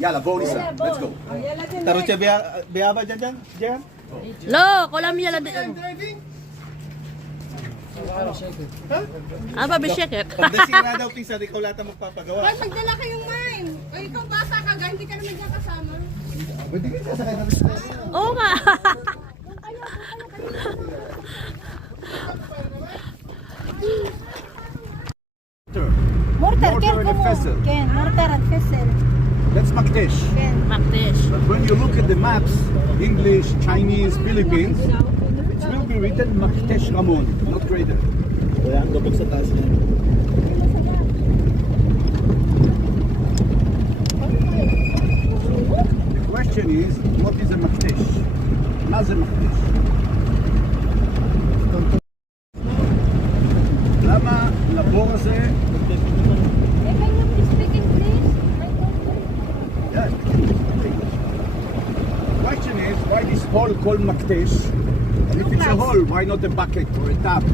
יאללה, בואו ניסע, let's go. אתה רוצה ביאבא ג'אן? לא, כולם ילדים. Aba, bisyak. Pag nasira daw pinsan, ikaw lahat ang magpapagawa. Hoy, magdala kayong wine. O ikaw basa ka, hindi ka naman dyan kasama. Pwede ka sasakay na rin. Oo nga. Mortar, Mortar and a vessel. Ken, mortar and vessel. That's Maktesh. Maktish. But when you look at the maps, English, Chinese, Philippines, it will be written Maktesh Ramon, not greater. Kaya ang gabog sa taas niya. The question is, what is a Maktesh? מה זה Maktesh? למה לבור הזה? Can you please speak English? Yeah. The question is, why this hole called Maktesh? And if it's a hole, why not a bucket or a tap?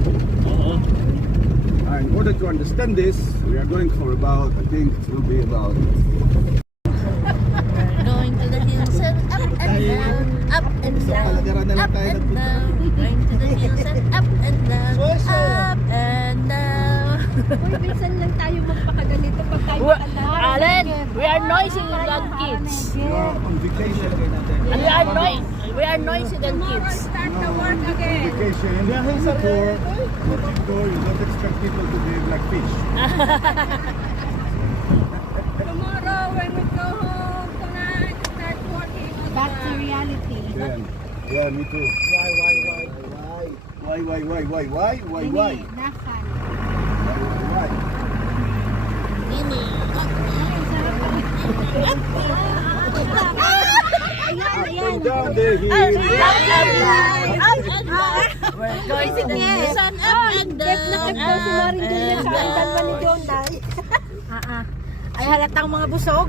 In order to understand this, we are going for about, I think it will be about Going to the hills and up and down, up and down, up and down. Going to the hills and up and down, up and down. Uy, minsan lang tayo magpakaganito pag tayo Allen, we are noisy than kids. on vacation. We are noisy than kids. Start the work again. Vacation, tour, you don't expect people to behave like fish. Tomorrow when we go home tonight, start working. Back to reality. Yeah, me too. Why? Nakan. Why? Nini. Up and down the hill. We're going to the hills and up and down, up and down. Ay halatang mga busog.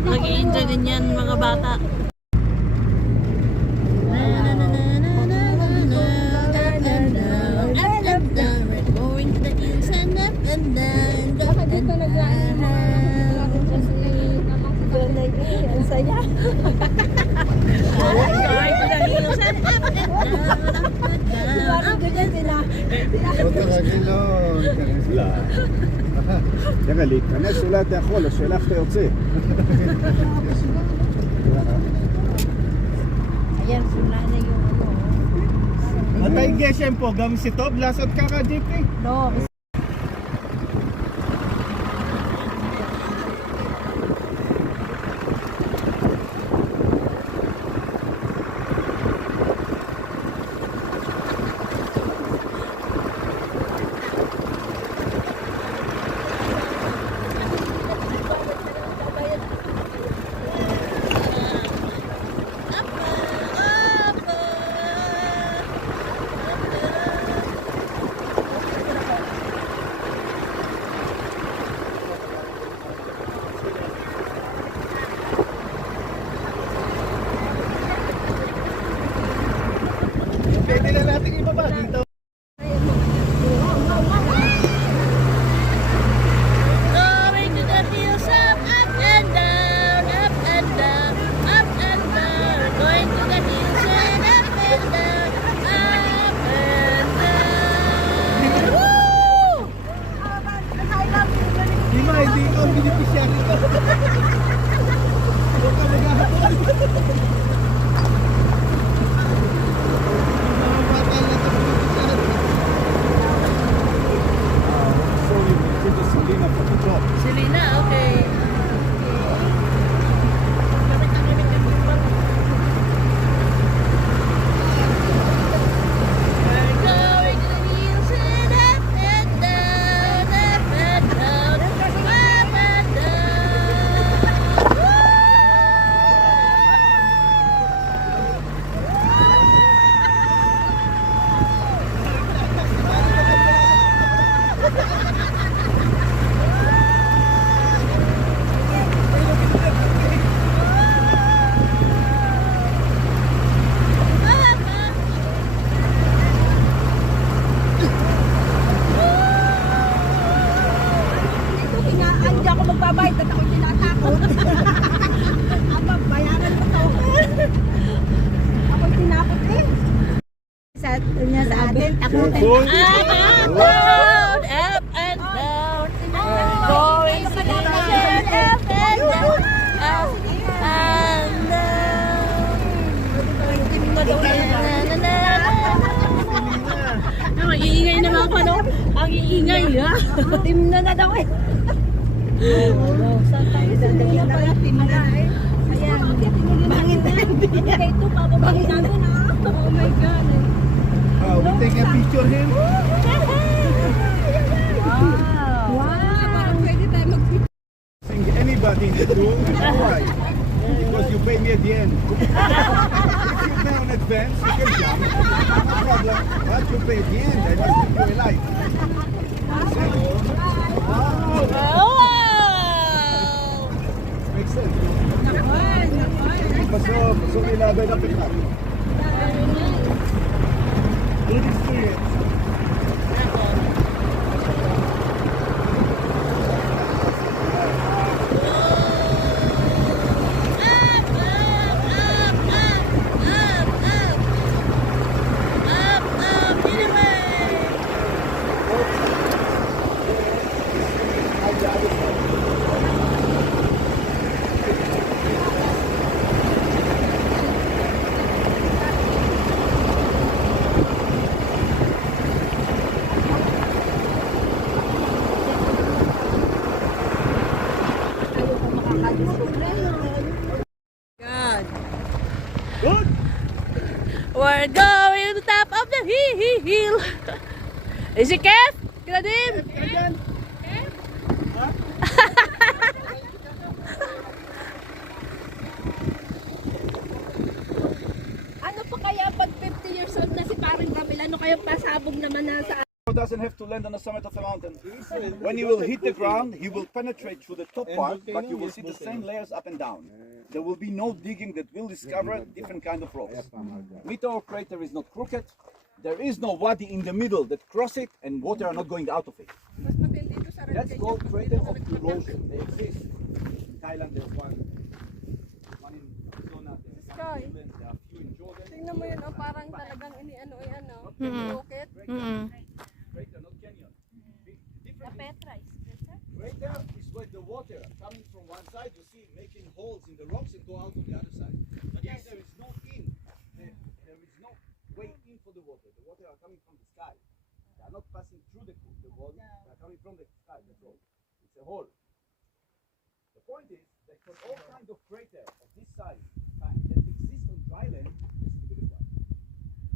Nag-i-enjoy din yan mga bata. We're going to the hills and up and down, up and down. Ang saya. Going to the hills and up and down, up and down. Parang ganyan sila. תראה, להיכנס אולי אתה יכול, השאלה איך אתה יוצא. Ayan, sila na yung ano. Matay geshem po, gamis ito, blasot ka ka, JP. No, Pwede na natin ibaba dito. Going to the hills up and down, up and down, up and down. Going to the hills and up and down, up and down. Woo! Lima, hindi ikaw ang beneficiary ko. Huwag ka maghahabol. Mga bata na ito beneficiary. Careful. Up and down, up and down. Going to the ocean, up and down, up and down. Ang iingay naman ako, no? Ang iingay, ha? Timna na daw eh. Saan tayo dadalhin na pala? Timna eh. Ayan. Bangin na hindi. Ito, papabangin natin, ha? Oh my God. We take a picture here. Wow. Parang pwede tayo mag-picture. Think anybody in the room, why? Because you pay me at the end. If you pay on advance, you can jump. No problem. But you pay at the end, I must keep you alive. Wow. Makes sense. So ilaban na kita. Good experience. God. Good. We're going to the top of the hill. Is it Kev? Kiradim? Ano pa kaya pag 50 years old na si paring Ramil? Ano kaya pasabog naman na sa Doesn't have to land on the summit of the mountain. When he will hit the ground, he will penetrate through the top part, but you will see the same layers up and down. There will be no digging that will discover different kind of rocks. Meteor crater is not crooked. There is no wadi in the middle that cross it and water are not going out of it. mas matindi ito sa That's called crater of erosion. They exist. In Thailand there's one in Arizona, there's one in England, there are a few in Jordan. Tingnan mo yun, oh, parang talagang ini-ano ay ano. Rocket. Crater, not canyon. Different Petra is Petra? crater is where the water coming from one side, you see, making holes in the rocks and go out on the other side. But if there is no in, there is no way in for the water. The water are coming from the sky. They are not passing through the wall. They are coming from the sky. That's all. It's a hole. The point is that for all kinds of crater of this size that exist on dry land, this is the biggest one.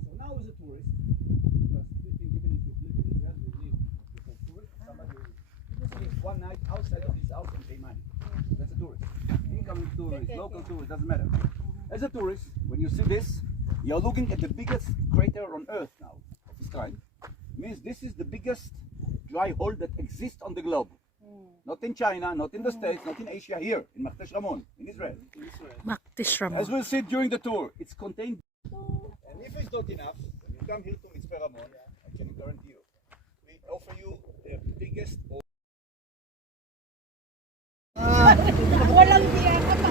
So now as a tourist, because sleeping, even if you live in Israel, you live as a tourist, somebody will sleep one night outside of this house and pay money. That's a tourist. Incoming tourist, local tourist, doesn't matter. As a tourist, when you see this, you're looking at the biggest crater on Earth now, of this kind. Means this is the biggest dry hole that exists on the globe. Not in China, not in the States, not in Asia, here, in Ramon, in Israel. Maktis Ramon. As we'll see during the tour, it's contained. And if it's not enough, when you come here to Mitzpe Ramon, I can guarantee you, we offer you the biggest. Walang diya ka pa.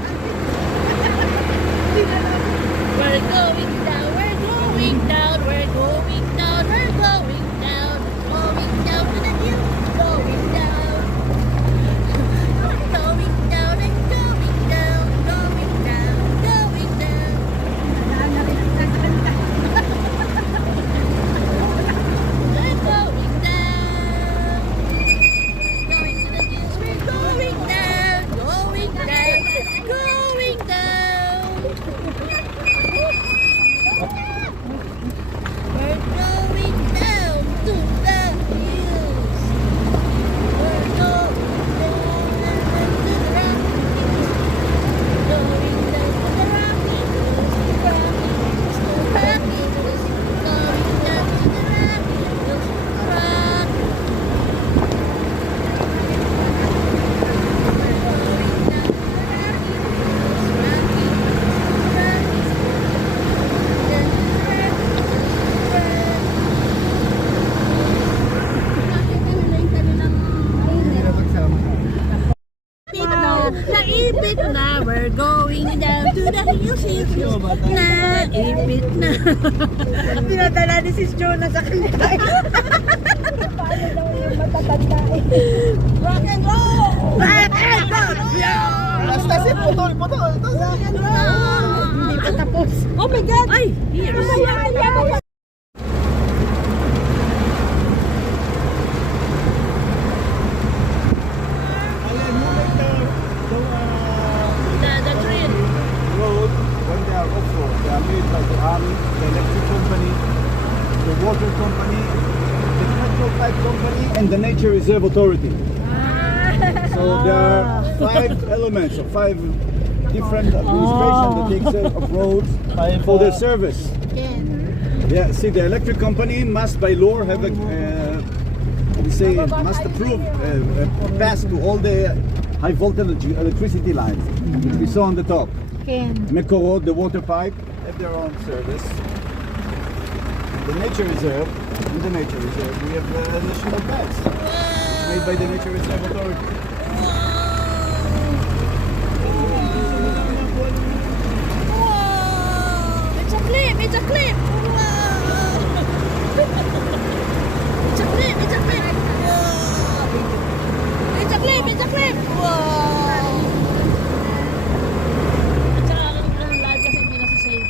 We're going down, we're going down, we're going down, we're going down, going down to the hill, going down. Going down and going down, going down, going down. We're going down. Going to the hills, we're going down, going down, going down. We're going the hills, hills. Naipit na. Pinadala ni Sis Jonah sa kanila. Paano daw yung matatanda eh? Rock and roll! Rock and roll! Basta si putol. Rock and roll! Hindi pa tapos. Oh my God! Ay! Here! Alan, who made The drill. Road, when they are off-road, they are made by the army, the electric company, the water company, the petrol pipe company, and the nature reserve authority. So there are 5 elements or 5 different administrations that take care of roads for their service. Yeah, see, the electric company must by law have a, we say, must approve, pass to all the high voltage electricity lines, which we saw on the top. Mekorot, the water pipe, have their own service. The nature reserve, in the nature reserve, we have national parks made by the nature reserve authority. It's a clip! It's a clip! It's a clip! It's a clip! It's a clip! It's a clip! At saka ang live kasi hindi na save.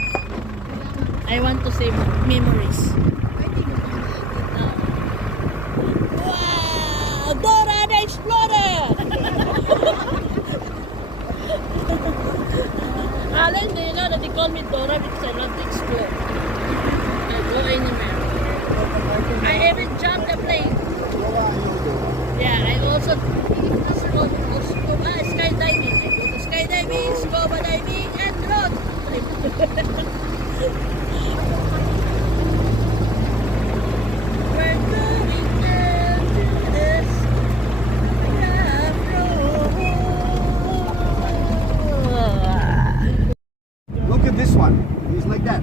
I want to save memories. Wow! Dora the Explorer! Alan, do you know that they call me Dora because I love to explore? I go anywhere. I even jump the plane. Yeah, I also skydiving. I go to skydiving, scuba diving, and road trip. We're going down to this rough road. Look at this one, it's like that.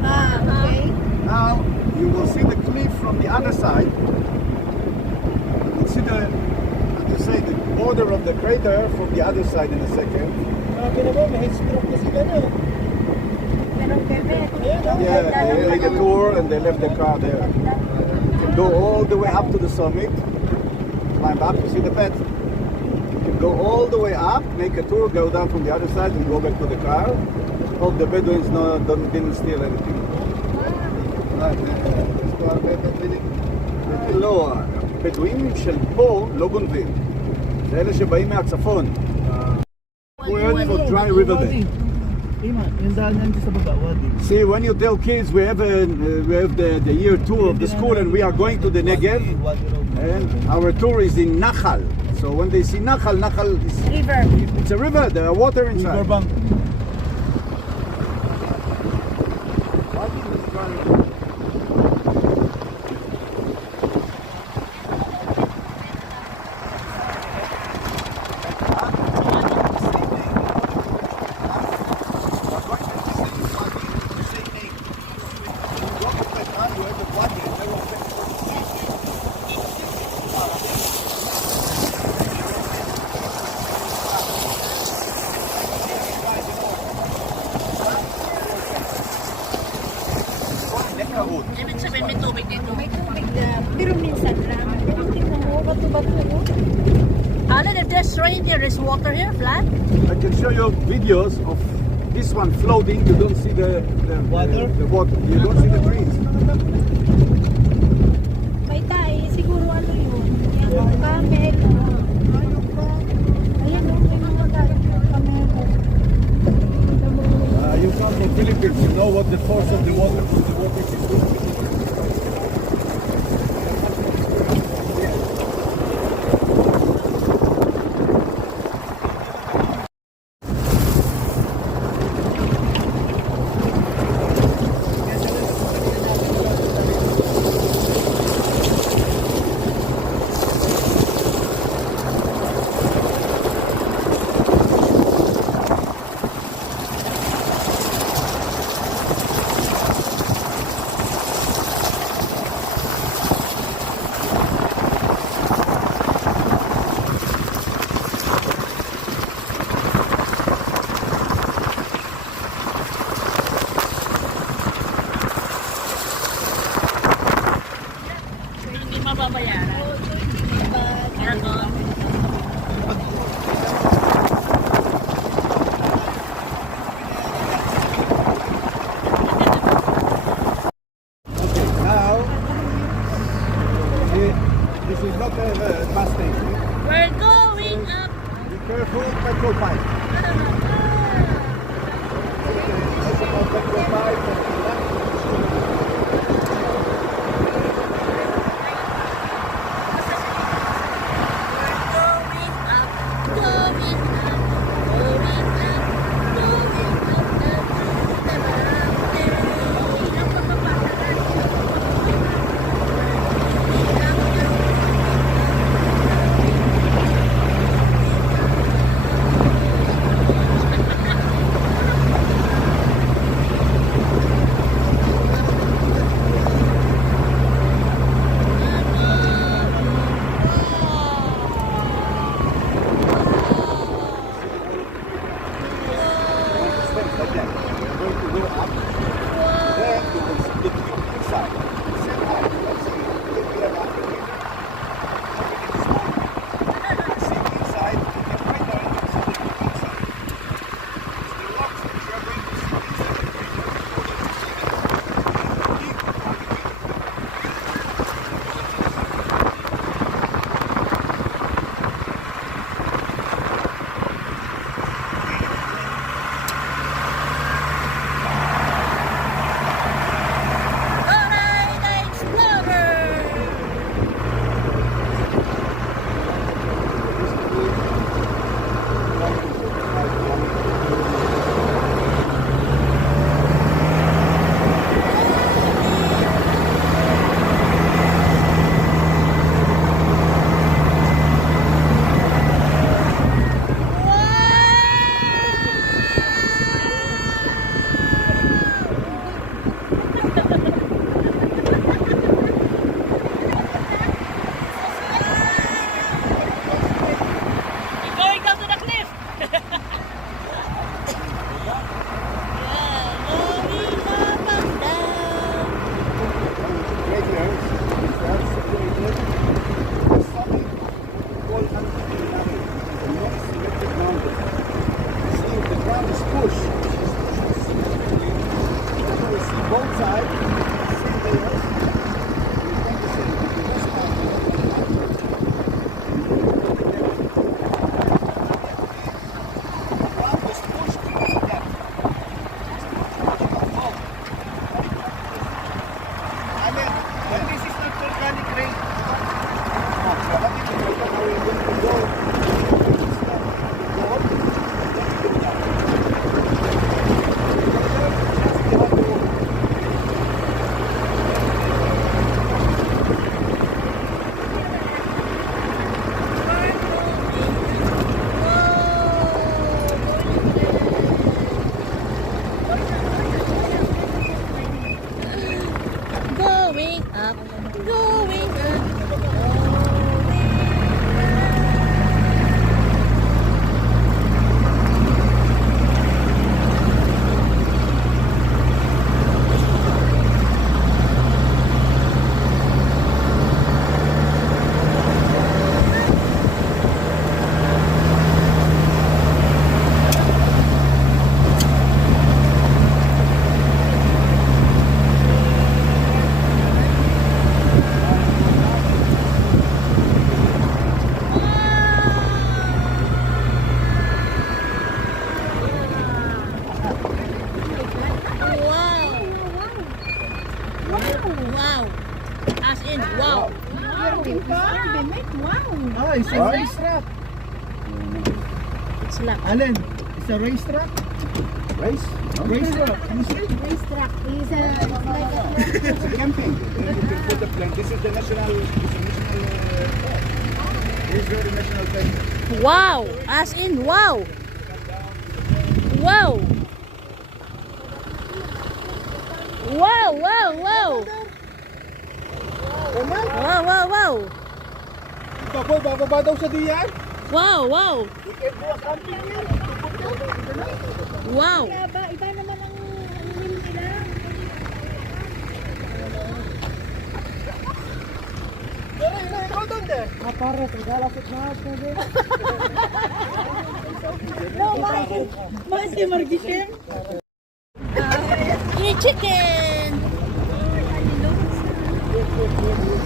Okay. Now you will see the cliff from the other side. You will see the, how to say, the border of the crater from the other side in a second. Grabe naman, may head stroke na sila na. Pero bebe. Yeah, they make a tour and they left the car there. You can go all the way up to the summit, climb up, you see the pet. You can go all the way up, make a tour, go down from the other side and go back to the car. Hope the Bedouins didn't steal anything. לא, הבדואים של פה לא גונבים. זה אלה שבאים מהצפון. Word for dry riverbed. Ima, yung daan yan sa baba, wadi. See, when you tell kids we have the year tour of the school and we are going to the Negev, and our tour is in Nachal. So when they see Nachal, Nachal is River. it's a river. There are water inside. Riverbank. Ibig sabihin may tubig dito. May tubig na. Pero minsan lang. Pero tingnan mo, bato-bato. Alan, if there's rain here, there's water here, flat? I can show you videos of this one floating. You don't see the Water? The water. You don't see the trees. May tayo, siguro ano yun. Yan, camel. Ayan, may mga tayo. Camel. You come from Philippines. You know what the force of the water is. Wow. As in, wow. Wow. Wow. Ah, it's a racetrack. It's like, Allen, it's a racetrack. Race? Racetrack. You see? Racetrack is like a It's a camping. Then you can put the plane. This is the national. Park. This is the national park. wow. As in, wow. Wow. Wow, wow, wow. Wow, wow, wow. Baboy, bababa daw sa diyan. Wow, wow. Wow. Iba naman ang lim nila. Ikaw doon din. Ah, pare, galasot na ako din. No, bakit si Margisem? Eat chicken.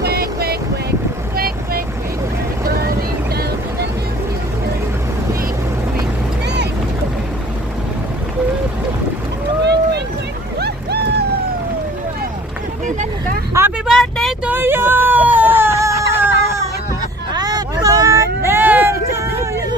Quack, quack, quack. Quack, quack, quack. We're going down to the new Quack, quack, quack. Happy birthday to you! Happy birthday to you!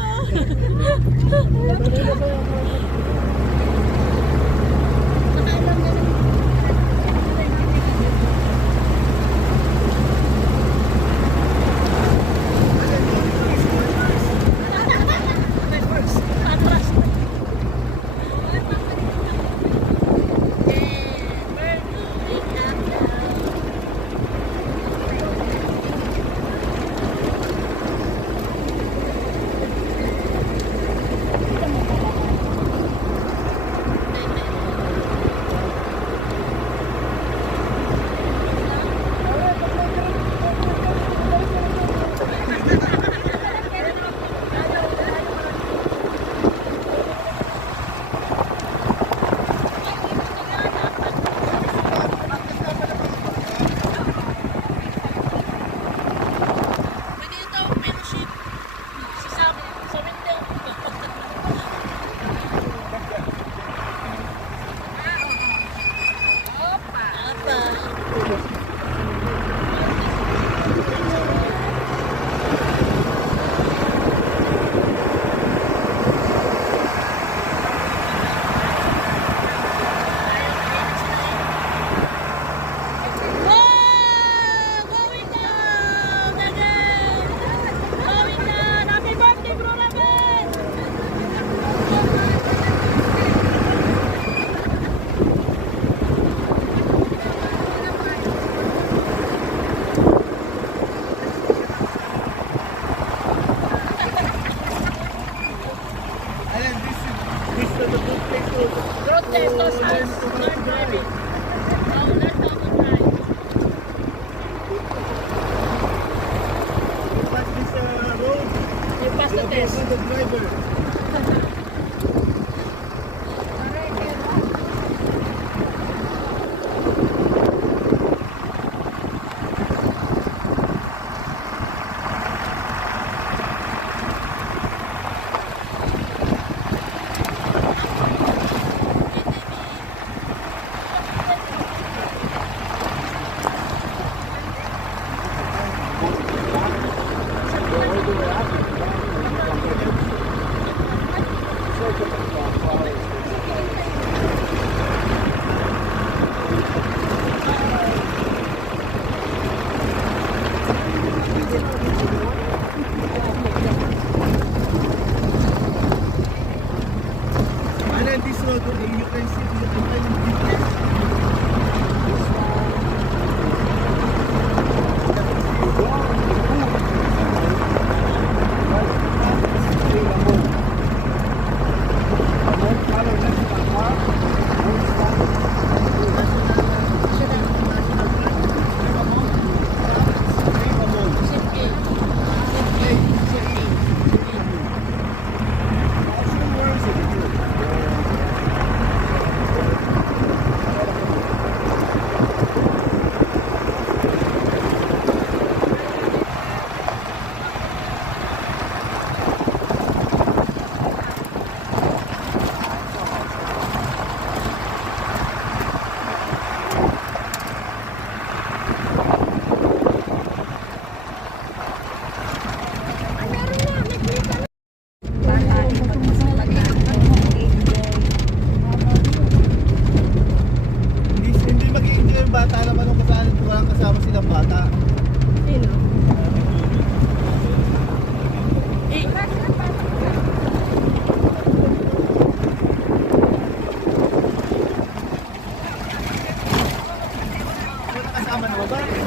kasama ng babae.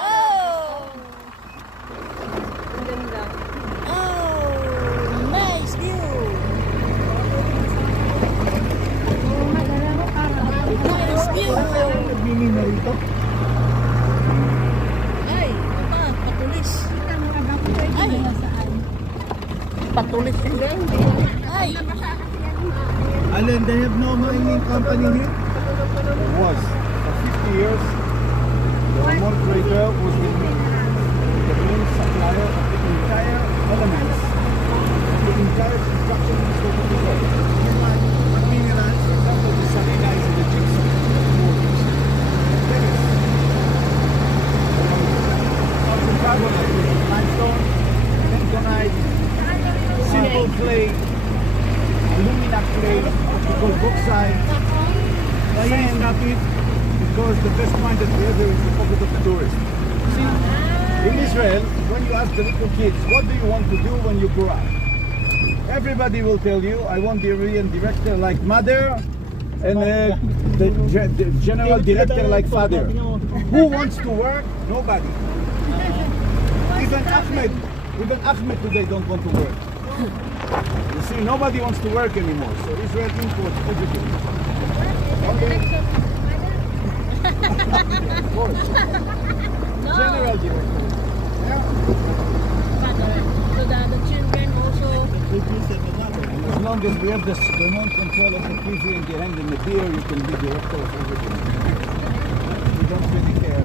Oh! Oh! Nice view! Nice view! Nagmiming na rito. Ay, apa, patulis. Ay, patulis. Ay, Alan, they have no mining company here? Was for 50 years. The Ramon trader was the main supplier of the entire elements, the entire construction industry of the world. What minerals? For example, the salina is in the gypsum. Calcium carbonate, limestone, bentonite, simple clay, alumina clay, because bauxite, sand, because the best mine that we have there is the pocket of the tourist. See, in Israel, when you ask the little kids, what do you want to do when you grow up? Everybody will tell you, I want to be a director like mother and the general director like father. Who wants to work? Nobody. Even Ahmed today don't want to work. You see, nobody wants to work anymore, so Israel imports everything. Okay. Of course. General director. Yeah. so the children also. And as long as we have the remote control of the TV in the hand and the beer, you can be director of everything. We don't really care.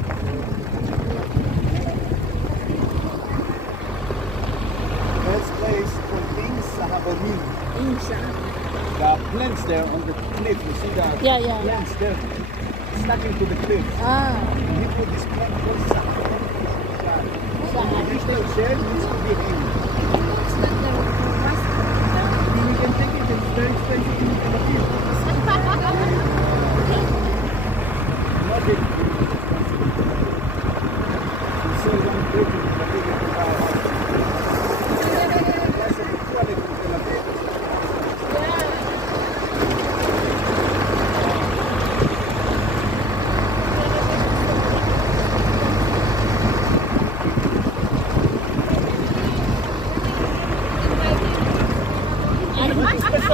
This place called Sahabonim. There are plants there on the cliff. You see the Yeah. plants there stuck into the cliff. Ah, And he put this plant called Sahabonim. The additional shell needs to be hanging. You can take it, it's very expensive in Tel Aviv. Not it. You sell one plate in Tel Aviv, you can buy a house. Price of the quality in Tel Aviv.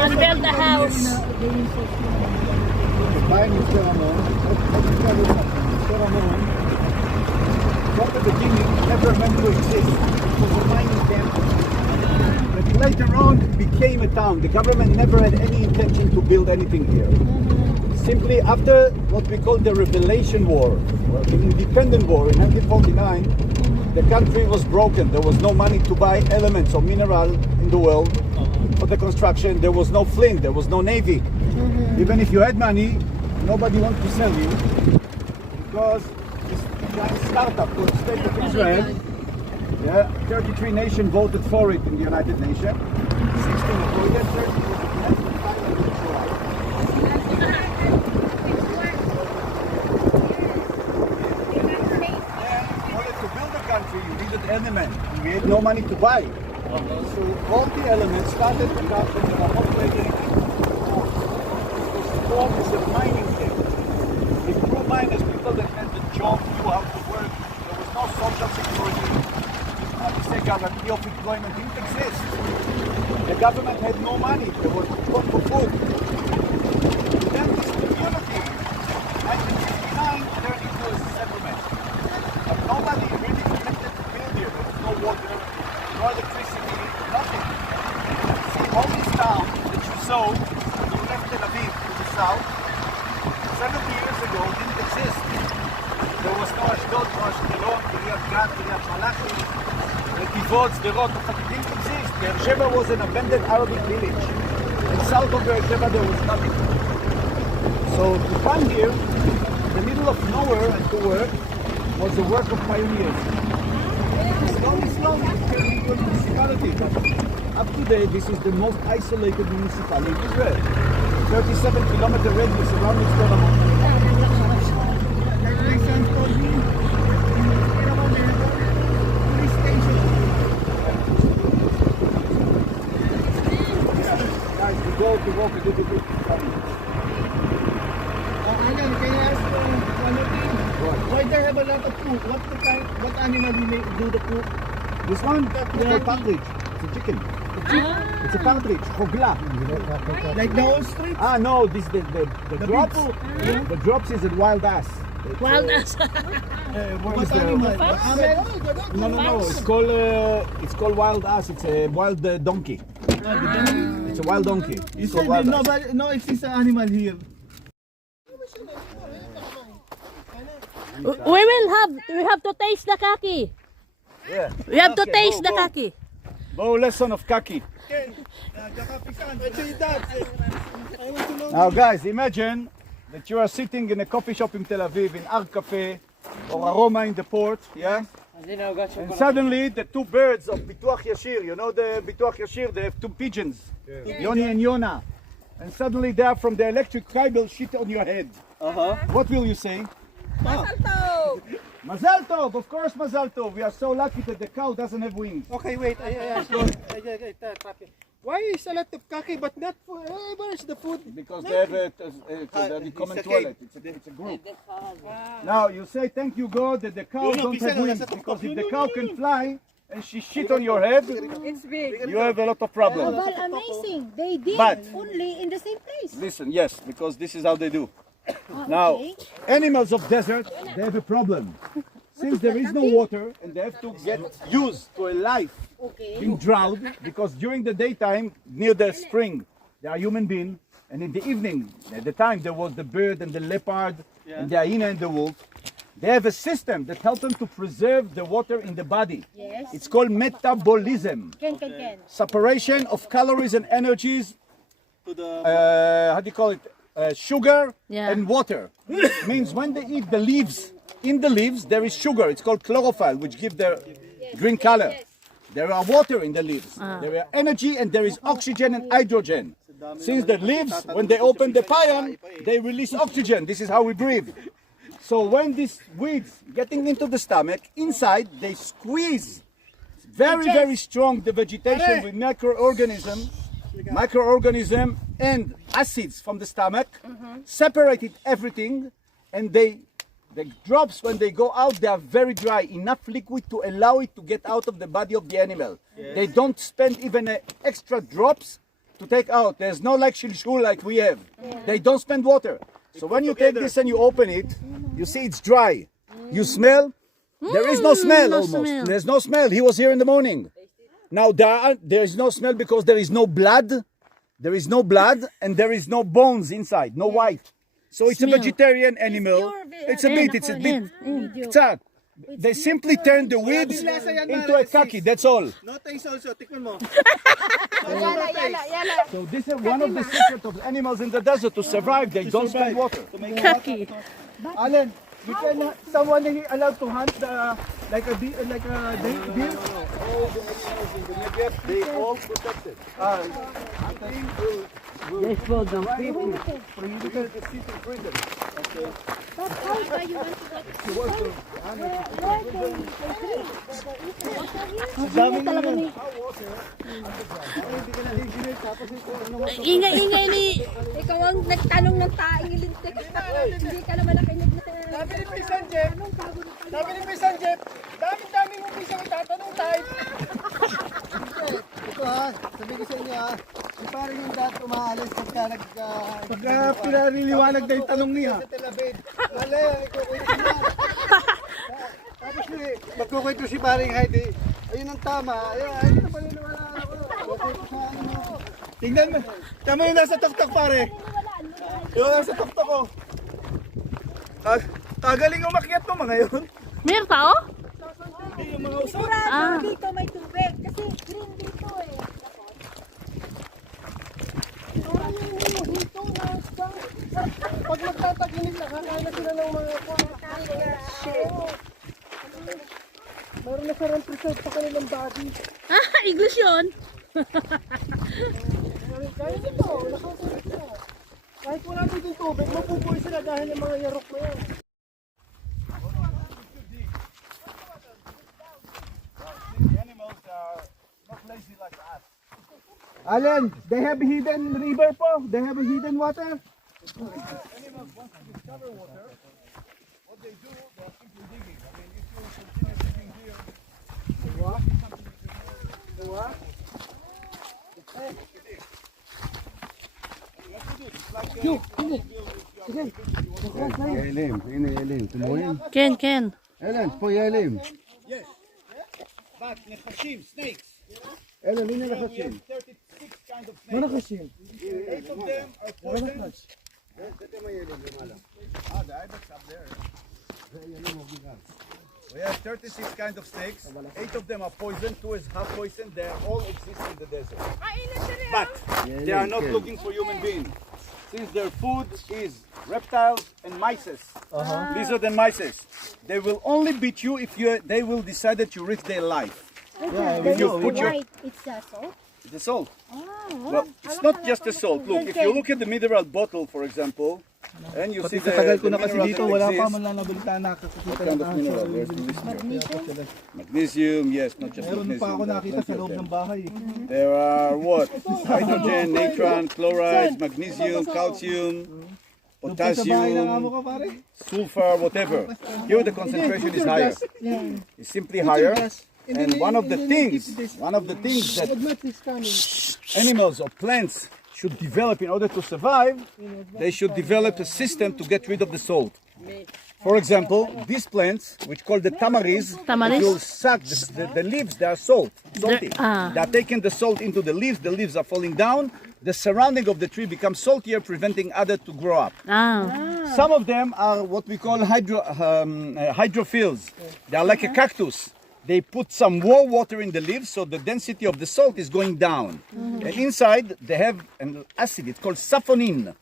and build the house. Buying Mr. Ramon, let me tell you something. Mr. Ramon, from the beginning, never meant to exist. It was a mining camp. But later on, it became a town. The government never had any intention to build anything here. Simply after what we call the Revelation War, or the Independent War in 1949, the country was broken. There was no money to buy elements or mineral in the world for the construction. There was no flint, there was no navy. Even if you had money, nobody wanted to sell you because this giant startup called the State of Israel, 33 nations voted for it in the United Nations. 16 avoided, 30 was against, and 5 neutralized. In order to build a country, you needed elements. We had no money to buy. So all the elements started to come from the Ramon trading. It was formed as a mining thing. With true miners, people that had the job, knew how to work. There was no social security. Guarantee of employment didn't exist. The government had no money. There was no food. Then this community, 1959, turned into a settlement. But nobody really connected to build here. There was no water, no electricity, nothing. See, all this town that you saw, you left Tel Aviv to the south, 70 years ago didn't exist. There was no Ashdod, no Ashkelon, Kiryat Gat, Kiryat Malachi, Netivot, Sderot, it didn't exist. Beersheba was an abandoned Arabic village. And south of Beersheba there was nothing. So to come here, in the middle of nowhere and to work, was the work of pioneers. Slowly, it turned into a municipality. But up to date, this is the most isolated municipality in Israel. 37-kilometer radius around Mitzpe Ramon. Like my son told me, in Ramon, there is a police station. Guys, we go to walk a little bit. Alan, can I ask one more thing? Why they have a lot of poop? What animal do the poop? This one, it's a partridge. It's a chicken. It's a partridge, chogla. Like the whole street? Ah, no, this the drops. poop. The drops is a wild ass. Wild ass. What animal? No. It's called wild ass. It's a wild donkey. It's a wild donkey. You It's called said wild ass. nobody, no exists animal here. We have to taste the kaki. Yeah. We have to Okay, taste go, the go. kaki. Go lesson of kaki. Now guys, imagine that you are sitting in a coffee shop in Tel Aviv, in Ar Cafe or Aroma in the port, yeah? And suddenly the two birds of Bituach Yashir, you know the Bituach Yashir, they have two pigeons, Yoni and Yona. And suddenly they are from the electric cable shit on your head. What will you say? Mazal Tov, of course Mazal Tov. We are so lucky that the cow doesn't have wings. Okay, wait. Why is a lot of kaki but not food? Where's the food? Because they have a common toilet. It's a group. Now you say thank you God that the cow don't have wings, because if the cow can fly and she shit on your head, It's big. you have a lot of problems. Well, amazing. They did But- only in the same place. Listen, yes, because this is how they do. Now, okay. animals of desert, they have a problem. Since there is no water and they have to get used to a life Okay. in drought, because during the daytime, near the spring, they are human beings, and in the evening, at the time there was the bird and the leopard and the hyena and the wolf. They have a system that helps them to preserve the water in the body. Yes. It's called metabolism, Can. separation of calories and energies. How do you call it? Sugar Yeah. and water. Means when they eat the leaves, in the leaves there is sugar. It's called chlorophyll, which give the green color. There are water in the leaves. There are energy and there is oxygen and hydrogen. Since the leaves, when they open the pion, they release oxygen. This is how we breathe. So when these weeds getting into the stomach, inside they squeeze very strong the vegetation with microorganism and acids from the stomach, separated everything, and the drops, when they go out, they are very dry, enough liquid to allow it to get out of the body of the animal. They don't spend even extra drops to take out. There's no like shilshul like we have. They don't spend water. So when you take this and you open it, you see it's dry. You smell? There is no smell no almost. smell. There's no smell. He was here in the morning. Now there is no smell because there is no blood. There is no blood and there is no bones inside, no white. So it's Smell. a vegetarian animal. It's a bit. Tzad. They simply turn the weeds into a kaki. That's all. No taste also. Tikman mo. So this is one of the secrets of animals in the desert to survive. They don't spend water. Kaki. Alan, you can someone allowed to hunt like a deer? They all protected. Ingay ni... Ikaw ang nagtanong ng taing ilintik. Hindi ka naman nakinig na. Sabi ni Pisan Jeff, dami mong pisang itatanong tayo. Ito ha, sabi ko sa inyo ha, di parang yung dati umaalis pagka pagka pinariliwanag na yung tanong niya. Sa Tel Aviv, mali, ikukwento niya. Tapos magkukwento si paring Heidi, ayun ang tama, ayun na paniniwala ako. Tingnan mo, tama yung nasa tuktok pare. Yung nasa tuktok ko. Kagaling umakyat to mga yun. Meron tao? Hindi yung mga usap. Sigurado dito may tubig. Kasi green dito eh. sa kanilang body. English yun. Kaya nito, nakakulit na. Kahit wala dito yung tubig, mapupuwi sila dahil ng mga yarok na yan. The animals are not lazy like us. Alan, they have hidden river po. They have a hidden water. Animals want to discover water. What they do, they are simply digging. I mean, if you continue digging here, Ken. yes. But nechashim, snakes. Alan, We have 36 kind of snakes. 8 of them are poisonous. The ibex up there. We have 36 kinds of snakes. 8 of them are poison, 2 is half poison. They all exist in the desert. But they are not looking for human beings. Since their food is reptiles and mice, lizard and mice, they will only beat you if they will decide that you risk their life. If you put your It's salt. the salt. Well, it's not just the salt. Look, if you look at the mineral bottle, for example, and you see the Tagal ko na kasi minerals dito, that wala pa exist, man lang nabalitaan nakakita what kind of mineral? Where's the list? Magnesium, yes, not just Meron magnesium. pa ako there are nakita plenty sa of loob them. ng bahay. There are what? Hydrogen, natron, chloride, magnesium, calcium, Doon pa sa bahay ng amo potassium, ko pare. sulfur, whatever. Here the concentration is higher. It's simply higher. And one of the things that animals or plants should develop in order to survive, they should develop a system to get rid of the salt. For example, these plants, which called the tamaris, if you suck the leaves, they are salty. They are taking the salt into the leaves are falling down, the surrounding of the tree becomes saltier, preventing others to grow up. Some of them are what we call hydrophiles. They are like a cactus. They put some more water in the leaves, so the density of the salt is going down. And inside, they have an acid, it's called saphonin,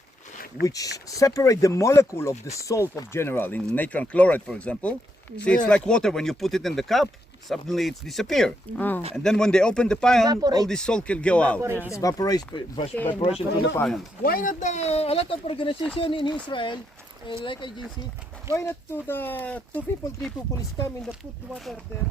which separate the molecule of the salt of general, in natron chloride, for example. See, it's like water. When you put it in the cup, suddenly it's disappear. And then when they open the pion, all this salt can go out. It's evaporation from the pion. Why not a lot of organization in Israel, like agency, why not to the 2 people, 3 people is come and put water there?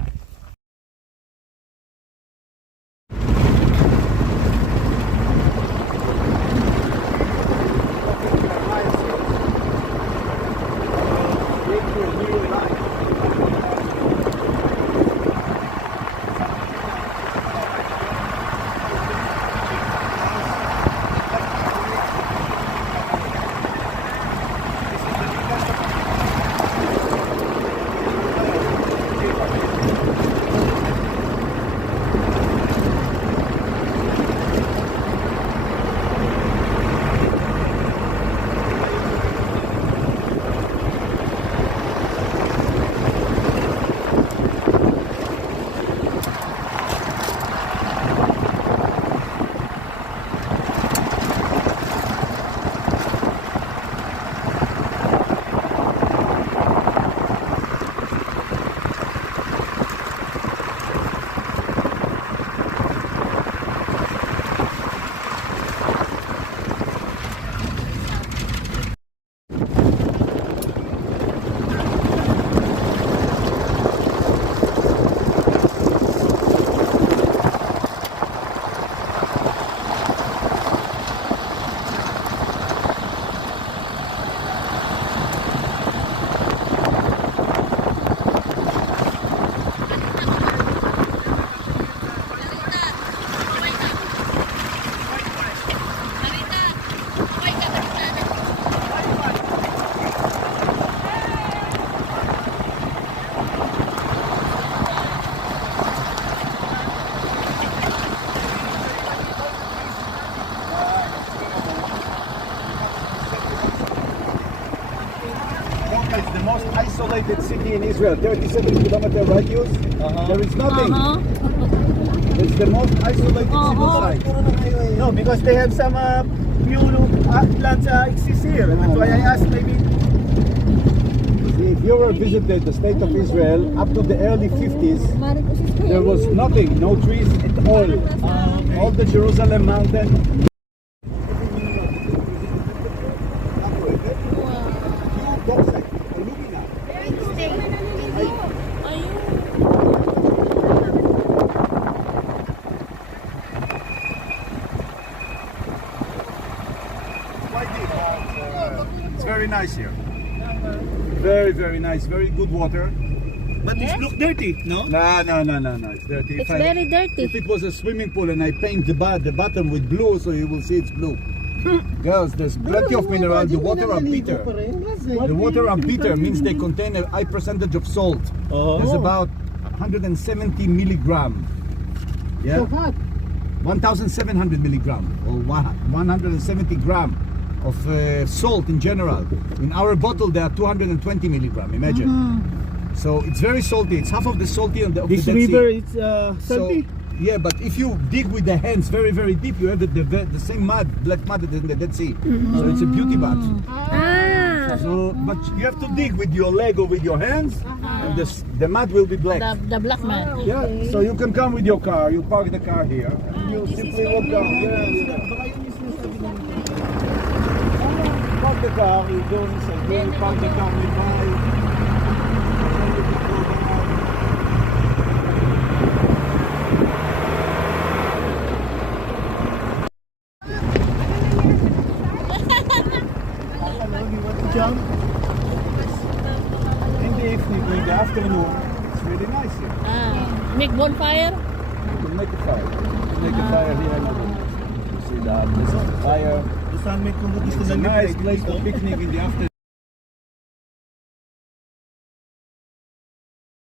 It's the most isolated city in Israel, 37-kilometer radius. There is nothing. It's the most isolated civil site. No, because they have some few plants exist here. That's why I asked maybe. if you ever visited the state of Israel up to the early 50s, there was nothing, no trees at all. All the Jerusalem mountain. It's very nice here. Very, very nice. Very good water. But it look dirty, no? No. It's dirty. It's very dirty. If it was a swimming pool and I paint the bottom with blue, so you will see it's blue. Girls, there's plenty of mineral. The water are bitter. The water are bitter means they contain a high percentage of salt. There's about 170 milligram. Yeah. 1,700 milligram or 170 gram of salt in general. In our bottle there are 220 milligram. Imagine. So it's very salty. It's half of the salty of the This Dead river, Sea. it's salty. So, yeah, but if you dig with the hands very, very deep, you have the same mud, black mud in the Dead Sea. So it's a beauty bath. So, but you have to dig with your leg or with your hands, and the mud will be black. The black man. Yeah, so you can come with your car, you park the car here, and you simply walk down. Park the car, you go inside, you park the car nearby. Jump. In the evening, in the afternoon, it's really nice here. Make bonfire. You can make a fire. You can make a fire here. You see that? There's a fire. Saan may kung gusto It's a lang nice place for picnic in the afternoon.